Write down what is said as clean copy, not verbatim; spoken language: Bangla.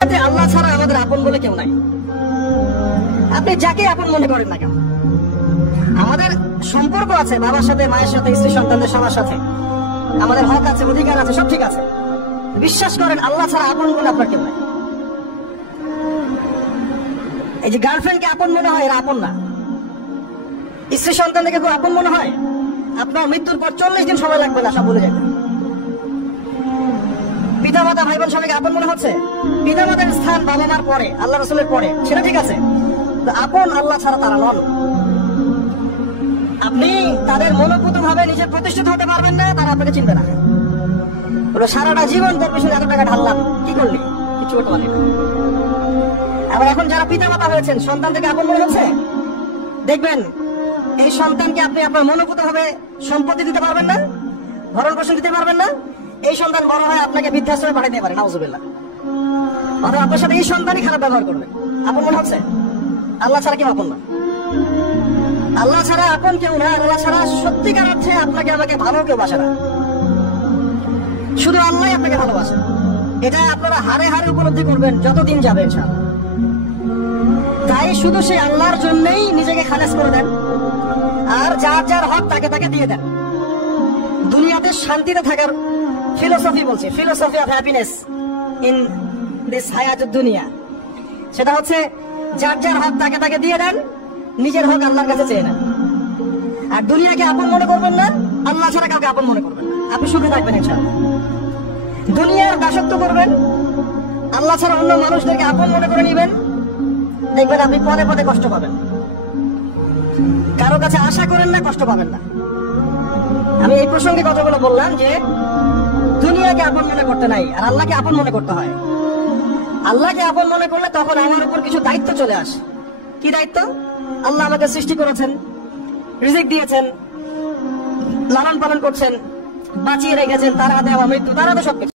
আল্লাহ ছাড়া আমাদের আপন বলে কেউ নাই। আপনি যাকে আপন মনে করেন না কেন, আমাদের সম্পর্ক আছে বাবার সাথে, মায়ের সাথে, স্ত্রী সন্তানদের সবার সাথে, আমাদের হক আছে, অধিকার আছে, সব ঠিক আছে। বিশ্বাস করেন আল্লাহ ছাড়া আপন বলে আপনার কেউ নাই। এই যে গার্লফ্রেন্ডকে আপন মনে হয়, এরা আপন না। স্ত্রী সন্তানকে কেউ আপন মনে হয়? আপনার মৃত্যুর পর 40 দিন সময় লাগবে না, সব ভুলে যাবে। পিতা মাতা ভাই বোন সবাইকে আপন মনে হচ্ছে? পিতা মাতার স্থান বাবা মার পরে, আল্লাহ রাসূলের পরে, সেটা ঠিক আছে। আপন আল্লাহ ছাড়া তারা নন। আপনি তাদের মনোভূত ভাবে নিজে প্রতিষ্ঠিত হতে পারবেন না, তারা আপনাকে চিনবে না। সারাটা জীবন তোর পিছনে এত টাকা ঢাললাম, কি করলি? কিছু করতে পারলি না। আবার এখন যারা পিতা মাতা হয়েছেন, সন্তান থেকে আপন মনে হচ্ছে, দেখবেন এই সন্তানকে আপনি আপনার মনোভূত ভাবে সম্পত্তি দিতে পারবেন না, ভরণ পোষণ দিতে পারবেন না। এই সন্তান বড় হয় আপনাকে বৃদ্ধাশ্রমে পাঠাতে পারে, নাউজুবিল্লাহ। অথবা আপনার সাথে এই সন্তানই খারাপ ব্যবহার করবে। আপন মনে হচ্ছে? আল্লাহ ছাড়া কেউ আপন না। আল্লাহ ছাড়া আপন কেউ না। আল্লাহ ছাড়া সত্যিকার অর্থে আপনাকে আমাকে ভালো কেউ বাসে না। শুধু আল্লাহ আপনাকে ভালোবাসে। এটা আপনারা হারে হারে উপলব্ধি করবেন যতদিন যাবে ইনশাআল্লাহ। তাই শুধু সেই আল্লাহর জন্যই নিজেকে খালেস করে দেন, আর যার যার হক তাকে তাকে দিয়ে দেন। দুনিয়াতে শান্তিতে থাকার ফিলোসফি বলছে, philosophy of happiness in this হায়াতুদ দুনিয়া, সেটা হচ্ছে যার যার হক তাকে তাকে দিয়ে দেন, নিজের হক আল্লাহর কাছে চেয়ে নেন। আর দুনিয়াকে আপন মনে করবেন না, আল্লাহ ছাড়া কাউকে আপন মনে করবেন না, আপনি সুখে থাকবেন ইনশাআল্লাহ। দুনিয়ার দাসত্ব করবেন, আল্লাহ ছাড়া অন্য মানুষদেরকে আপন মনে করে নেবেন, দেখবেন আপনি পদে পদে কষ্ট পাবেন। কারো কাছে আশা করেন না, কষ্ট পাবেন না। আমি এই প্রসঙ্গে কথাগুলো বললাম যে দুনিয়াকে আপন মনে করতে নাই, আর আল্লাহকে আপন মনে করতে হয়। আল্লাহকে আপন মনে করলে তখন আমার উপর কিছু দায়িত্ব চলে আসে। কি দায়িত্ব? আল্লাহ আমাকে সৃষ্টি করেছেন, রিজিক দিয়েছেন, লালন পালন করছেন, বাঁচিয়ে রেখেছেন, তার হাতে আমার মৃত্যু, তার হাতে সবকিছু।